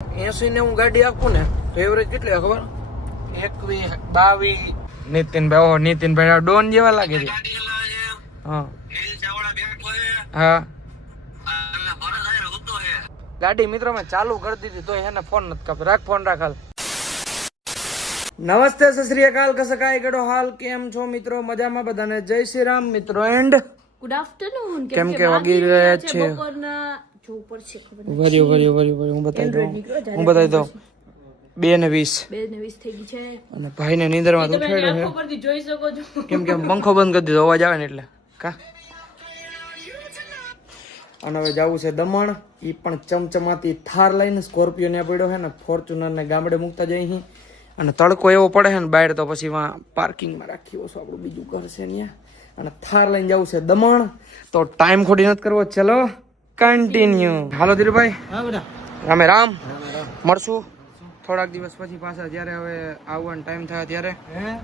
80 ને હું ગાડી આપું ને તો એવરેજ કેટલી ખબર? 21, 22. નીતિનભાઈ, ઓહ નીતિનભાઈ ડોન જેવા લાગે છે. હા હા ગાડી મિત્રો મેં ચાલુ કરી દીધી તો એને ફોન નથી કાપતો. રાખ ફોન રાખ હાલ. નમસ્તે સત શ્રી અકાલ, કસકાય ગડો હાલ, કેમ છો મિત્રો? મજામાં બધાને જય શ્રી રામ મિત્રો. And good afternoon. કેમ કે વાગી રહ્યા છે બપોરના જો ઉપર છે ખબર નથી. વરી હું બતાવી દઉં 2:20 થઈ ગઈ છે અને ભાઈને નીંદરમાં ઉઠાડ્યો આંખો પરથી જોઈ શકો છો. કેમ કે પંખો બંધ કરી દીધો, અવાજ આવે ને એટલે કા. અને હવે જવું છે દમણ. ઈ પણ ચમચમાતી થાર લઈને સ્કોર્પિયો ને પડ્યો છે ને ફોર્ચ્યુનર ને ગામડે મૂકતા જઈ. અને તડકો એવો પડે છે ને બહાર, તો પછી પાર્કિંગમાં રાખી ઓછું આપણું બીજું ઘર છે ત્યાં. અને થાર લઈને જવું છે દમણ. તો ટાઈમ ખોટી નથી કરવો, ચલો કન્ટિન્યુ. હાલો ધીરુભાઈ. રામે રામ. મળશું થોડાક દિવસ પછી પાછા, જયારે હવે આવવાનો ટાઈમ થાય ત્યારે.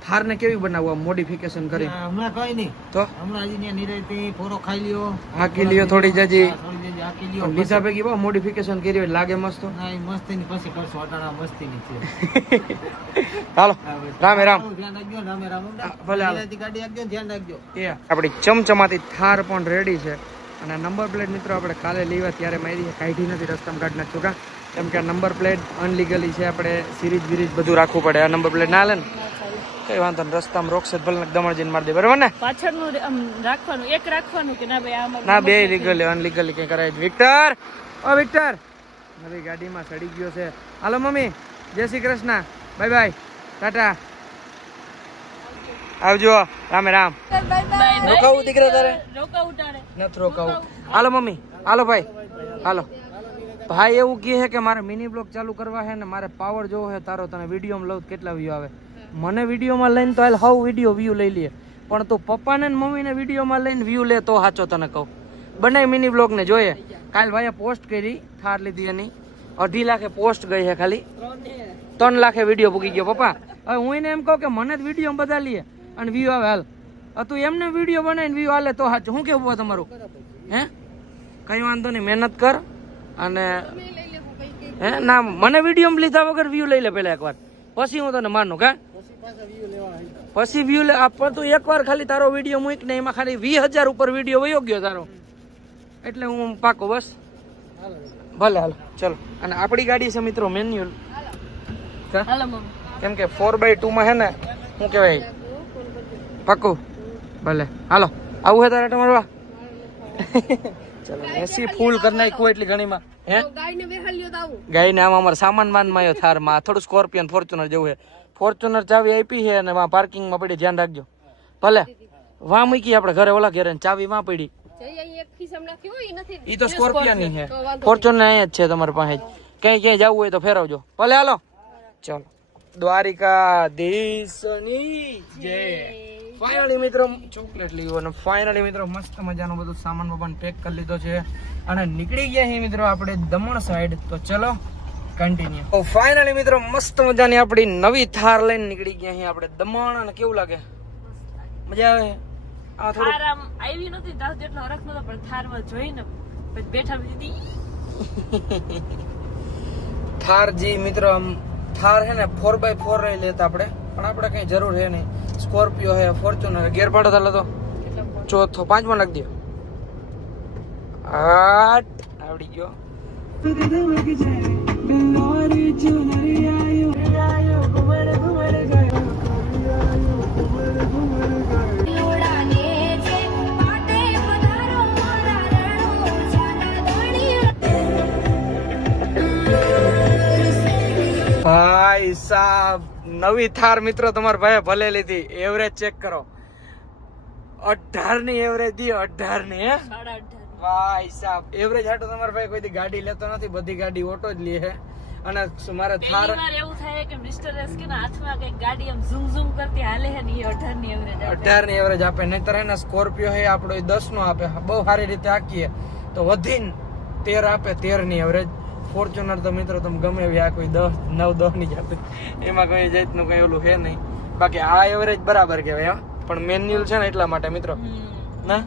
થાર ને કેવી બનાવવા મોડિફિકેશન કરી? હમણાં કઈ નહીં, તો હમણાં હજી ત્યાં નિરાંતે પોરો ખાઈ લ્યો, હાકી લ્યો થોડી જજી. હાકી લ્યો. લીસા પૈકી બહુ મોડિફિકેશન કરી હોય, લાગે મસ્ત. ના એ મસ્તી ની પછી કરશો, અટાણા મસ્તી ની છે. હાલો રામે રામ. ધ્યાન રાખજો, રામે રામ. ભલે હાલો. નિરાંતે ગાડી આપજો, ધ્યાન રાખજો. એ આપણી ચમચમાતી થાર પણ રેડી છે. અને નંબર પ્લેટ મિત્રો આપણે કાલે લેવા ત્યારે મારી કાઢી નથી, રસ્તામાં કાઢી નાખ્યું કા. કેમ કે આ નંબર પ્લેટ અનલીગલી છે, આપણે સિરીઝ બીરીજ બધું રાખવું પડે. આ નંબર પ્લેટ ના લે ને કઈ વાંધો નહીં, રસ્તામાં રોકશે ભલે દમણ જઈને મારી દે, બરાબર ને? પાછળનું રાખવાનું, એક રાખવાનું કે ના ભાઈ આમાં ના, બે લીગલી અનલીગલી કઈ કરાય. વિક્ટર, ઓ વિક્ટર, નવી ગાડીમાં સડી ગયો છે. હાલો મમ્મી, જય શ્રી કૃષ્ણ, બાય બાય, ટાટા, આવજો, રામે રામ. રોકાવું દીકરા તારે? રોકાવું તારે નથી રોકાવું. હાલો મમ્મી, હાલો ભાઈ, હાલો. ભાઈ એવું કહે છે કે મારે મિની બ્લોગ ચાલુ કરવા છે ને મારે પાવર જોવો છે તારો, તને વિડીયોમાં લઉં કેટલા વ્યૂ આવે. મને વિડીયોમાં લઈને તો હાલ હાવ વિડીયો વ્યૂ લઈ લે, પણ તું પપ્પાને ને મમ્મીને વિડીયોમાં લઈને વ્યૂ લે તો સાચો તને કહું. બનાવી મિની બ્લોગ ને જોઈએ. કાલ ભાઈએ પોસ્ટ કરી, થાર લીધી એની 2.5 લાખે પોસ્ટ ગઈ છે, ખાલી 3 લાખે વિડીયો પૂકી ગયો. પપ્પા હવે હું એને એમ કહું કે મને જ વિડીયો બધા લઈએ અને વ્યૂ આવે, હાલ તું એમને વિડીયો બનાવીને વ્યૂ હાલે તો સાચું. શું કેવું તમારું? હે કઈ વાંધો નહીં, મહેનત કર. અને હે ના, મને વિડીયો લીધા વગર વ્યૂ લઈ લે પેલા એકવાર, પછી હું તને માનું. કા પછી વ્યૂ લે પણ તું એકવાર ખાલી તારો વિડીયો મૂક ને એમાં ખાલી 20,000 ઉપર વિડીયો વયો ગયો તારો, એટલે હું પાકો બસ. ભલે હાલો ચલો. અને આપણી ગાડી છે મિત્રો મેન્યુઅલ, હાલો મમ્મી. કેમ કે 4x2 માં હે ને શું કહેવાય પાકું. ભલે હાલો, આવું હે તારે તમારું? ચલો એસી ફૂલ કરી નાખ્યું એટલી ઘણીમાં. હે ગાયને આમાં અમારે સામાન માનમાં આવ્યો થારમાં, થોડું સ્કોર્પિયન ફોર્ચ્યુનર જેવું છે. ફોર્ચ્યુનર ચાવી આપી છે અને વાં પાર્કિંગમાં પડી, ધ્યાન રાખજો. ભલે વાં મૂકી આપણે ઘરે, ઓલા ઘરે ચાવી વાં પડી. ઈ તો સ્કોર્પિયન ની છે, ફોર્ચ્યુનર અહીંયા જ છે તમારી પાસે. ક્યાંય જવું હોય તો ફેરવજો. ભલે હાલો ચલો. દ્વારિકાધીશની જય. ફાઇનલી મિત્રો ચોકલેટ લીધો અને ફાઇનલી મિત્રો મસ્ત મજાનો બધું સામાન પણ પેક કરી લીધો છે અને નીકળી ગયા છે મિત્રો આપણે દમણ સાઈડ. તો ચલો કન્ટિન્યુ. તો ફાઇનલી મિત્રો મસ્ત મજાની આપણી નવી થાર લઈને નીકળી ગયા છે આપણે દમણ. અને કેવું લાગે? મજા આવે? આ થોડું આરામ આવી નથી, તાસ જેટલો હરખ નતો, પણ થારમાં જોઈને પછી બેઠા દીધી. થાર જી મિત્રો, આમ થાર હે ને 4x4 રહી લેતા આપણે, પણ આપણે કઈ જરૂર હે નહીં. સ્કોર્પિયો હે, ફોર્ચ્યુનર, ગેર પાડો તાલે તો ચોથો 5માં નાખ દો. આવડી ગયો. ભાઈ સાહેબ નવી થાર મિત્રો તમારા ભાઈ ભલે લીધી. એવરેજ ચેક કરો, 18 ની એવરેજ દી, 18 ની. હે 18.5. ભાઈ સાહેબ એવરેજ હાટો તમારા ભાઈ કોઈ ગાડી લેતો નથી, બધી ગાડી ઓટો જ લે છે. અને મારે થાર પહેલી વાર એવું થાય કે મિસ્ટર એસ કે હાથમાં કઈ ગાડી આમ ઝૂમ ઝૂમ કરતી હાલે છે ને, એ 18 ની એવરેજ આપે. 18 ની એવરેજ આપે. નહીતર એને સ્કોર્પિયો હે આપણો 10 નો આપે, બહુ સારી રીતે આકીએ તો વધીને 13 આપે, 13 ની એવરેજ. ફોર્ચ્યુનર તો મિત્રો તમે ગમે એવી આ કોઈ 10, 9, 10 ની જ આપે, એમાં કોઈ જાતનું કઈ ઓલું છે નહીં. બાકી આ એવરેજ બરાબર કહેવાય. પણ મેન્યુઅલ છે ને એટલા માટે મિત્રો. ના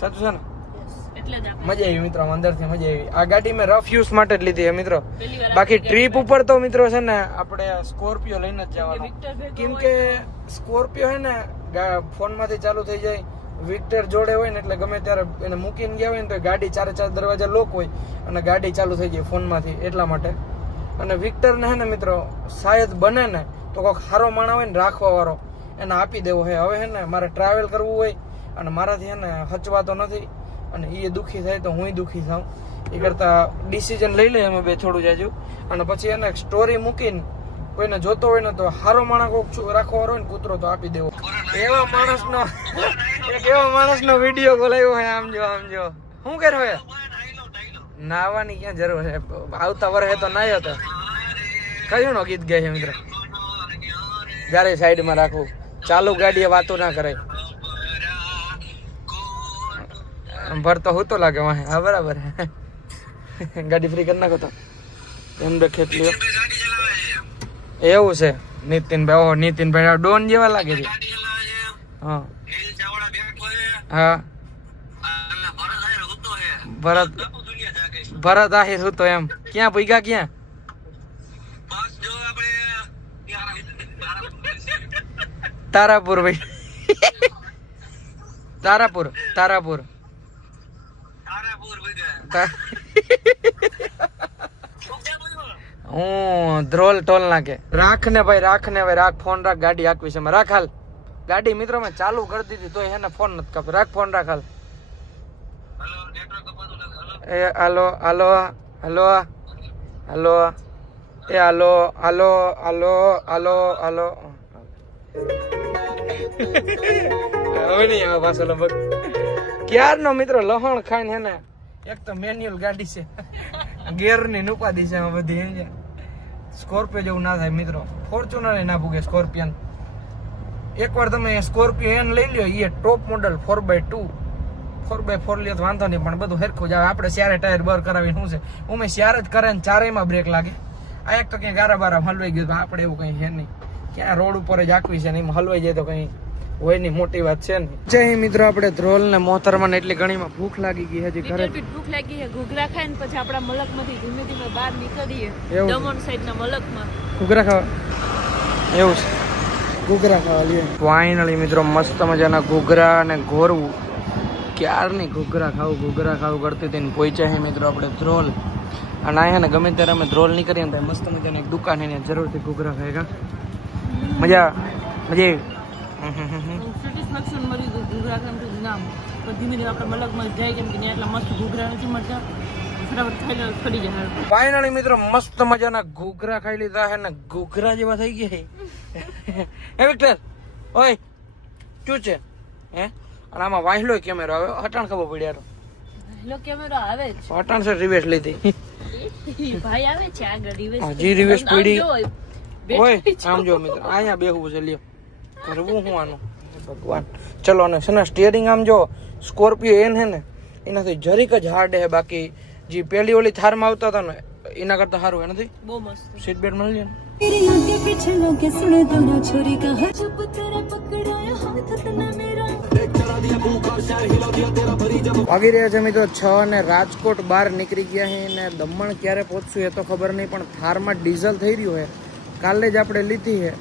સાચું છે ને? એટલે જ આપણે મજા આવી મિત્રો, અંદરથી મજા આવી. આ ગાડી મેં રફ યુઝ માટે જ લીધી છે મિત્રો. પહેલી વાર બાકી ટ્રીપ ઉપર તો મિત્રો છે ને આપણે સ્કોર્પિયો લઈને જ જવાનું. વિક્ટર ભેગો કેમ કે સ્કોર્પિયો હે ને ફોન માંથી ચાલુ થઈ જાય, વિક્ટર જોડે હોય ને એટલે ગમે ત્યારે એને મૂકીને ગયા હોય ને તો ગાડી 4 દરવાજા લોક હોય અને ગાડી ચાલુ થઈ જાય ફોન માંથી, એટલા માટે. અને વિક્ટર ને હે ને મિત્રો શાયદ બને ને તો કોઈક સારો માણસ હોય ને રાખવા વાળો એને આપી દેવો હે. હવે હે ને મારે ટ્રાવેલ કરવું હોય અને મારાથી હે ને હચવાતો નથી અને એ દુઃખી થાય તો હું દુઃખી થાઉં. એ કરતા ડિસિઝન લઈ લઈએ અમે બે થોડું જાજુ અને પછી એને સ્ટોરી મૂકીને કોઈને જોતો હોય ને તો સારો માણસ કોઈક રાખવા વાળો હોય ને કૂતરો તો આપી દેવો. એવા માણસનો એક એવા માણસનો વિડીયો બોલાવ્યો હોય. આમ જો શું કર્યો હે? નાવાની ક્યાં જરૂર છે? આવતા વર્ષે તો નાયો તો. કયું નો ગીત ગાય છે મિત્ર? જયારે સાઈડમાં રાખવું, ચાલુ ગાડીએ વાતો ના કરાય. ભરતો હું તો લાગે વાહે. હા બરાબર. ગાડી ફ્રી કરી નાખો તો એમ ખેત લ્યો. એવું છે નીતિનભાઈ? ઓહો નીતિનભાઈ ડોન જેવા લાગે છે. હા હા ભરત આહિર હું તો એમ ક્યાં ભૂગ્યા? ક્યાં? તારાપુર ભાઈ. તારાપુર હું ધ્રોલ ટોલ નાખે. રાખ ને ભાઈ, રાખ ને ભાઈ, રાખ ફોન રાખ. ગાડી આકવી છે રાખ. હાલ ગાડી મિત્રો મેં ચાલુ કરી દીધી તો એને ફોન નથી કાપતો. રાખ ફોન રાખ. હાલ એ હાલો હાલો હાલો હાલો એ હાલો હાલો હાલો હાલો હાલો. હવે નહીં આવે પાછો લગભગ. ક્યારનો મિત્રો લહણ ખાઈને હે ને, એક તો મેન્યુઅલ ગાડી છે, ગેર ની ઉપાધિ છે બધી. એમ છે સ્કોર્પિયો જેવું ના થાય મિત્રો. ફોર્ચ્યુનર ના ભૂગે સ્કોર્પિયન. એકવાર તમે સ્કોર્પિયો એન લઈ લ્યો, એ ટોપ મોડલ 4x2 4x4 લ્યો તો વાંધો નહીં, પણ બધું સરખું જ આવે. આપણે સ્યારે ટાયર બર કરાવીને શું છે, ઉમે સ્યારે જ કરે ને ચારેયમાં બ્રેક લાગે. આ એક તો ક્યાં ગારા બારા હલવાઈ ગયું. આપણે એવું કઈ છે નહીં, ક્યાં રોડ ઉપર જ આકવી છે ને એમાં હલવાઈ જાય તો કઈ હોય ની મોટી વાત છે ને. જય મિત્રો, આપણે ધ્રોલ ને મોહતરમાં ને એટલી ઘણીમાં ભૂખ લાગી ગઈ હજી ઘરે. ભૂખ લાગી છે. ઘૂઘરા ખાઈને પછી આપણા મલકમાંથી ધીમે ધીમે બહાર નીકળીએ દમણ સાઈડના મલકમાં. ઘૂઘરા ખાવા એવું છે? ઘૂઘરા ખાવા લઈએ. ફાઇનલી મિત્રો મસ્ત મજાના ઘૂઘરા અને ઘોરવું. ક્યારની ઘૂઘરા ખાવું કરતી હતી ને પહોંચ્યા છે મિત્રો આપણે ધ્રોલ. અને આ ને ગમે ત્યારે અમે ધ્રોલ નહીં કરીએ ને મસ્ત મજાની એક દુકાન છે, જરૂરથી ઘૂઘરા ખાય. મજા મજા ફાઇનલી મિત્રો મસ્ત મજાના ઘૂઘરા ખાઈ લીધા છે ને ઘૂઘરા જેવા થઈ ગયા. હે વિક્ટર ઓય શું છે હે? અને આમાં વાહલો કેમેરો આવે. હટાણ ખબર પડી યાર. વાહલો કેમેરો આવે છે. હટાણ છે રિવેશ લીધી. ભાઈ આવે છે આગળ રિવેશ. હજી રિવેશ પડી. ઓય આમ જો મિત્રો અહીંયા બેહવું છે. લ્યો કરવું હું આનું ભગવાન. ચલો ને છે ને સ્ટીયરિંગ આમ જો સ્કોર્પિયો એન હે ને એનાથી જરીક જ હાર્ડ હે. બાકી જે પેલી ઓલી થારમાં આવતા હતા ને એના કરતા સારું હે નથી. બહુ મસ્ત સીટ બેલ્ટ મળી જાય વાગી રહ્યા છે મિત્રો 6 અને રાજકોટ બહાર નીકળી ગયા છે ને દમણ ક્યારે પહોંચશું એ તો ખબર નહીં, પણ થારમાં ડીઝલ થઈ રહ્યું છે. કાલે જ આપણે લીધી છે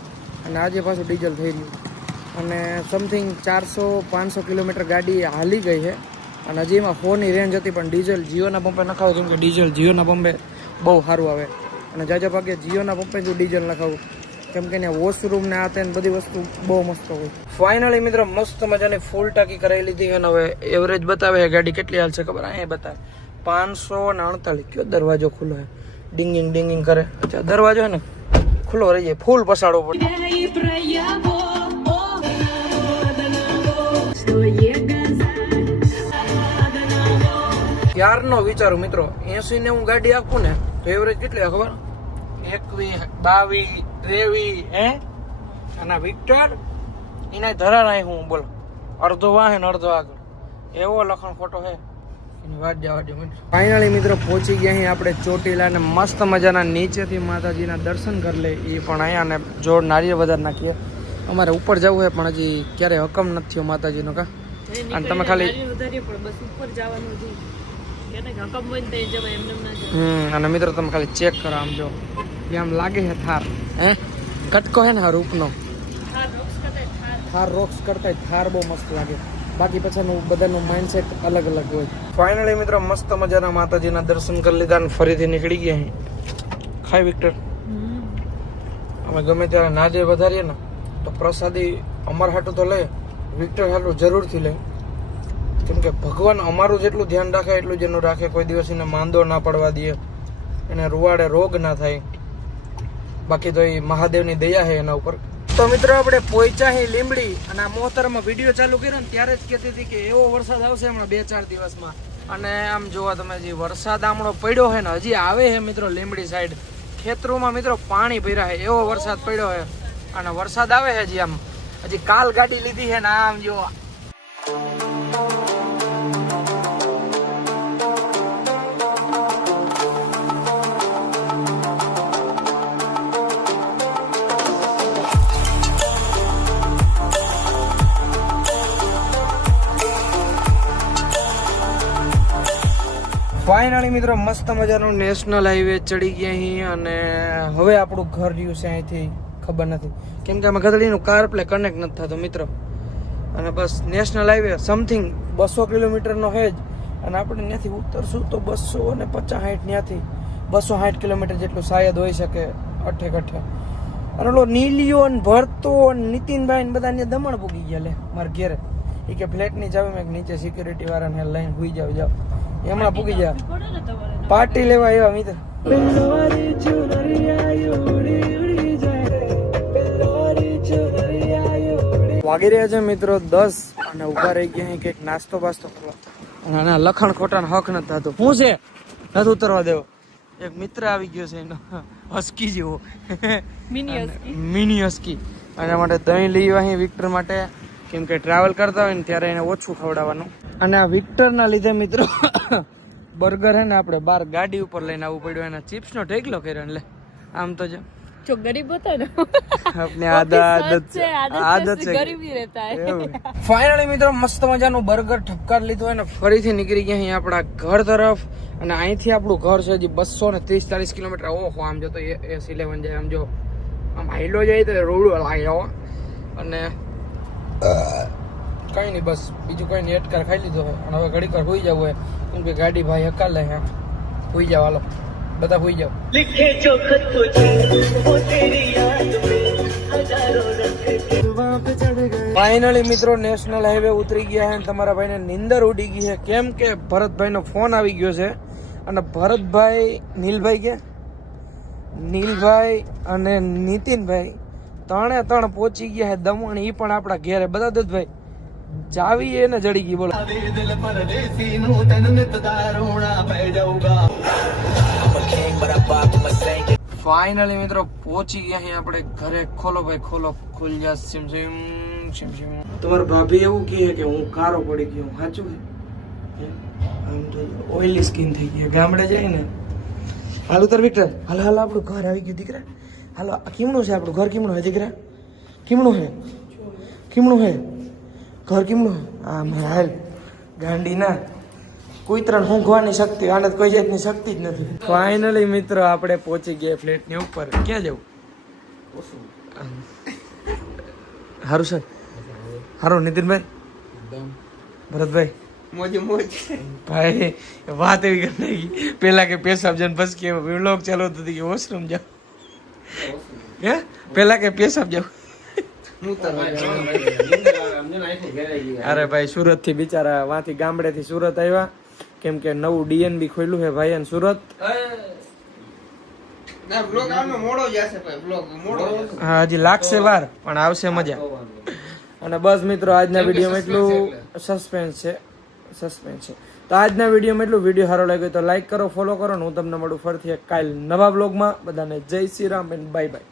અને આજે પાછું ડીઝલ થઈ રહ્યું. અને સમથિંગ 400-500 કિલોમીટર ગાડી હાલી ગઈ છે અને હજી એમાં 4ની રેન્જ હતી, પણ ડીઝલ જીઓના પંપે નખાવું કેમ કે ડીઝલ જીઓના પંપે બહુ સારું આવે. અને જાજા ભાગે જીઓના પંપે જો ડીઝલ નખાવું કેમ કે ત્યાં વોશરૂમ ને આ તે બધી વસ્તુ બહુ મસ્ત હોય. ફાઇનલી મિત્રો મસ્ત મજાની ફૂલ ટાંકી કરાવી લીધી છે. હવે એવરેજ બતાવે છે ગાડી કેટલી હાલ છે ખબર? અહીંયા બતાવે 548. કયો દરવાજો ખુલ્લો છે? ડિંગિંગ ડિંગિંગ કરે. અચ્છા દરવાજો છે ને ખુલ્લો રહી જાય, ફૂલ પસાડવો પડે. યારનો વિચારું મિત્રો 80 ને હું ગાડી આપું ને તો એવરેજ કેટલી ખબર? 21, 22, 23 હે? અને વિક્ટર એના ધરાય હું બોલો અડધો વાહે ને અડધો આગળ. એવો લખણ ખોટો હે એની વાત જવા દે. ફાઇનલી મિત્રો પહોંચી ગયા અહીં આપણે ચોટીલા ને મસ્ત મજાના નીચેથી માતાજીના દર્શન કરી લે. એ પણ અહીંયા ને જોર નારિયેળ વધારે નાખીએ. અમારે ઉપર જવું છે પણ હજી ક્યારે હકમ નથી થયો માતાજીનો. કા અને તમે ખાલી બસ ઉપર જવાનું કે ને હકમ હોય ને તો એ જવાય એમને ના જવાય. અને મિત્રો તમે ખાલી ચેક કરો આમ જો એ આમ લાગે છે થાર હે કટકો હે ને આ રૂપનો થાર રોક્સ કરતા થાર થાર રોક્સ કરતા થાર બહુ મસ્ત લાગે બાકી પછીનું બધાનું માઇન્ડસેટ અલગ અલગ હોય ફાઇનલી મિત્રો મસ્ત મજાના માતાજીના દર્શન કરી લીધા અને ફરીથી નીકળી ગયા અહીં ખાઈ વિક્ટર અમે ગમે ત્યારે નાજે વધારીએ ને તો પ્રસાદી અમાર હાટું તો લે વિક્ટર હાટું જરૂરથી લે કેમ કે ભગવાન અમારું જેટલું ધ્યાન રાખે એટલું જ એનું રાખે કોઈ દિવસ એને માંદો ના પડવા દે એને રૂવાડે રોગ ના થાય બાકી તો એ મહાદેવની દયા છે એના ઉપર તો મિત્રો આપણે પોઈચા લીંબડી અને આ મોહતરમાં વિડીયો ચાલુ કર્યો ને ત્યારે જ કહેતી હતી કે એવો વરસાદ આવશે હમણાં 2-4 દિવસમાં અને આમ જોવા તમે જે વરસાદ આમણો પડ્યો છે ને હજી આવે છે મિત્રો લીંબડી સાઈડ ખેતરોમાં મિત્રો પાણી ભર્યા છે એવો વરસાદ પડ્યો છે અને વરસાદ આવે છે હજી આમ હજી કાલ ગાડી લીધી છે ને આમ જો ફાઇનલી મિત્રો મસ્ત મજાનું નેશનલ હાઈવે ચડી ગયા અહીં અને હવે આપણું ઘર રહ્યું છે અહીંથી ખબર નથી કેમ કે આમાં ગધડીનું કાર પ્લે કનેક્ટ નથી થતો મિત્રો અને બસ નેશનલ હાઈવે સમથિંગ 200 કિલોમીટરનો છે જ અને આપણે ત્યાંથી ઉતરશું તો 250-60 ત્યાંથી 260 કિલોમીટર જેટલું શાયદ હોઈ શકે અઠે કઠે અને ઓલો નીલિયો ને ભરતો ને નીતિનભાઈ ને બધા ત્યાં દમણ પૂગી ગયા લે મારા ઘેરે એ કે ફ્લેટની ચાવી મેં નીચે સિક્યુરિટી વાળાને લઈને હુઈ જાવ હમણાં પૂગી જાય પડે ને તમારે પાર્ટી લેવા આવ્યા મિત્ર વાગી રહ્યા છે મિત્રો 10 અને ઉભા રહી ગયા અહીં કંઈક નાસ્તો બાસ્તો કરવા અને આના લખણ ખોટાનો હક નથી થતો શું છે નથી ઉતરવા દેવો એક મિત્ર આવી ગયો છે એનો હસ્કી જેવો મિની હસ્કી એના માટે દહીં લઈ અહીં વિક્ટર માટે કેમ કે ટ્રાવેલ કરતા હોય ને ત્યારે એને ઓછું ખવડાવવાનું અને આ વિક્ટરના લીધે મિત્રો બર્ગર હે ને આપણે બહાર ગાડી ઉપર લઈને આવવું પડ્યું એના ચિપ્સનો ઢેકલો કર્યો એટલે આમ તો જો ગરીબ હતો ને આપને આદત છે ગરીબી રહેતા હે ફાઇનલી મિત્રો મસ્ત મજાનું બર્ગર ઠપકાર લીધું અને ફરીથી નીકળી ગયા અહીં આપણા ઘર તરફ અને અહીંથી આપણું ઘર છે હજી 230-40 કિલોમીટર ઓહો આમ જો તો S11 જાય આમ જો આમ હાઈલો જાય તો રોડો લાગે હો અને કઈ નહીં બસ બીજું કઈ નહીં એટકાર ખાઈ લીધો હોય અને હવે ઘડી કર હોઈ જવું હોય કેમ કે ગાડી ભાઈ હકાલે હે હોઈ જાવ હાલો બધા હોઈ જાવ ફાઇનલી મિત્રો નેશનલ હાઈવે ઉતરી ગયા છે તમારા ભાઈને નીંદર ઉડી ગઈ છે કેમ કે ભરતભાઈનો ફોન આવી ગયો છે અને ભરતભાઈ નીલભાઈ અને નીતિનભાઈ ત્રણે પહોંચી ગયા છે દમણ ઈ પણ આપણા ઘેરે બધા દત્તભાઈ ચાવી એને જડી ગઈ બોલો ફાઇનલી મિત્રો પહોંચી ગયા અહીં આપણે ઘરે ખોલો ભાઈ ખોલો ખુલ જા સિમ તમારા ભાભી એવું કહે કે હું કારો પડી ગયો સાચું છે આમ તો ઓઇલી સ્કિન થઈ ગઈ ગામડે જાય ને હાલ ઉતર વિક્ટર હાલ હાલ આપણું ઘર આવી ગયું દીકરા હાલો કેમનું છે આપણું ઘર કેમનું હે દીકરા કેમનું હે ઘર કેમનું હે હા મેં હાલ ગાંડી ના કોઈ ત્રણ ઊંઘવાની શક્તિ આને કોઈ જાતની શક્તિ જ નથી ફાઇનલી મિત્રો આપણે પહોંચી ગયા ફ્લેટની ઉપર ક્યાં જવું સારું છે સારું નીતિનભાઈ ભરતભાઈ ભાઈ વાત એવી કરી નાખી પેલા કે પેશાબ જન બસ કે વ્લોગ ચાલુ હતો કે વોશરૂમ જાવ હે પેલા કે પેશાબ જાવ અરે ભાઈ સુરત થી બિચારા વાંથી ગામડે થી સુરત આવ્યા કેમ કે નવું DNB ખોલ્યું છે ભાઈ અને સુરત હા હજી લાગશે વાર પણ આવશે મજા અને બસ મિત્રો આજના વિડીયોમાં એટલું સસ્પેન્સ છે તો આજના વિડીયોમાં એટલું વિડીયો સારો લાગ્યો તો લાઈક કરો ફોલો કરો ને હું તમને મળું ફરીથી કાલ નવા બ્લોગમાં બધાને જય Shri Ram and bye bye